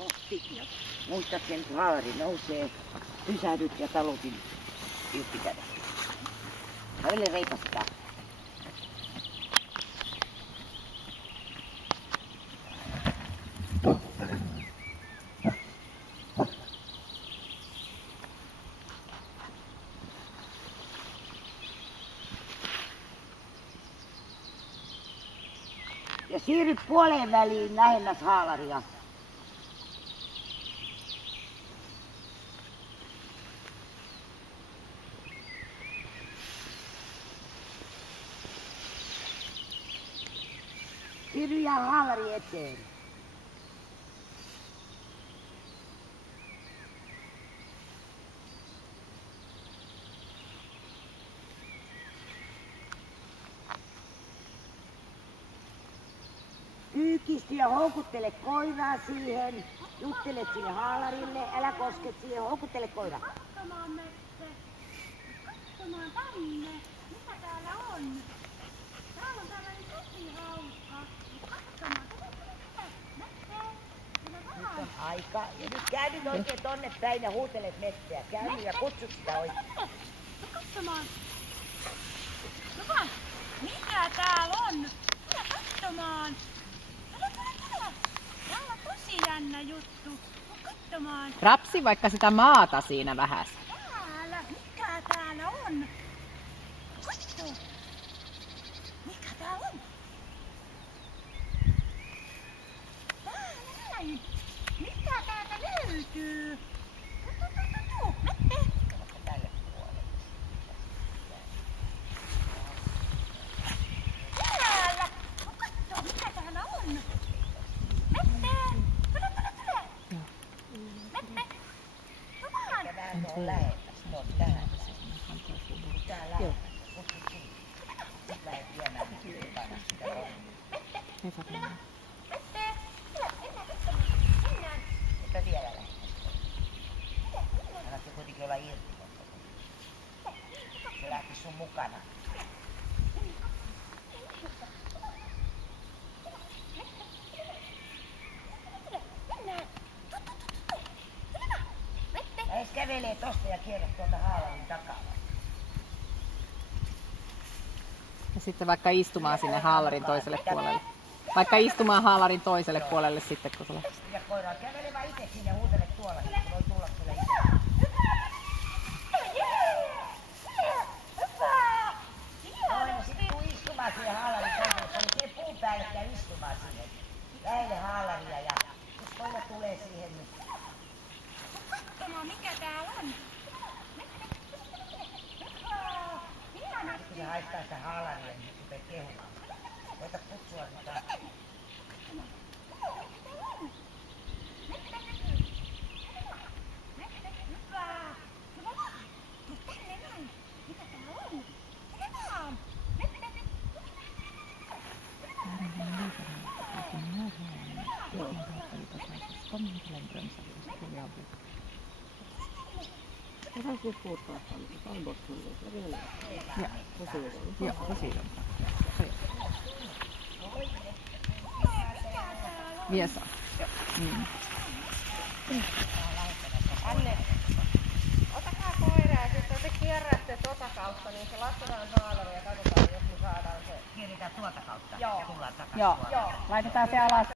kohti. Muistat sen, kun haalari nousee, pysähdyt ja talutin irti kädet. Kävele reipastaa. Ja siirryt puoleen väliin lähemmäs haalaria. Siirry ihan haalari eteen. Kyykisty ja houkuttele koiraa siihen. Juttelet sinne haalarille, älä koske siihen, houkuttele koiraa. Katsomaan Mette. Katsomaan tänne. Mitä täällä on? Täällä on tällainen tosi hauska. Katsomaan. Mette. Nyt on aika. Ja nyt käy oikein tonne päin ja huutelet Metteä. Käy ja kutsut sitä oikein. Katsomaan. Lupa. Mitä täällä on? Tule katsomaan. Täällä on tosi jännä juttu. Katsomaan. Rapsi vaikka sitä maata siinä vähäs. Täällä. Mikä täällä on? Katso. Mikä täällä on? Täällä näin. Mitä täältä löytyy? Mette. Tälle puolelle. Täällä. No katso, mikä täällä on? Mette. Tule. Mette. Tule. Ja vähän tuohon lähemmäs. No tähän. Tää lähemmäs. Kutsut sinne. Sit lähet viemään sitä rommia. Mette. Tule. Mennään. Mutta vielä lähemmäs. Annat se kuitenkin olla irti. Se lähti sun mukana. Ees kävelee tosta ja kierrä tuolta haalarin takaa. Ja sitten vaikka istumaan sinne haalarin toiselle puolelle. Vaikka istumaan haalarin toiselle puolelle sitten, kun sulla... Ja koiraa kävele vaan itse sinne, huutele tuolla, niin voi tulla kyllä itse. Noin, no sit tuu istumaan siihen haalarin toiselle, niin siihen puun päälle käy istumaan siihen. Lähelle haalaria ja sit koira tulee siihen nyt. Katsomaan, mikä täällä on. Kun se haistaa sitä haalaria, niin se rupee kehumaan. Koita kutsua sitä. Joo, tosi on. Viesa. Anne, otakaa koira ja sitten te kierrätte tota kautta, niin se lasketaan haalari ja katsotaan, jos me saadaan se. Kierretään tuota kautta Joo. ja tullaan takaisin. Joo, laitetaan se alas.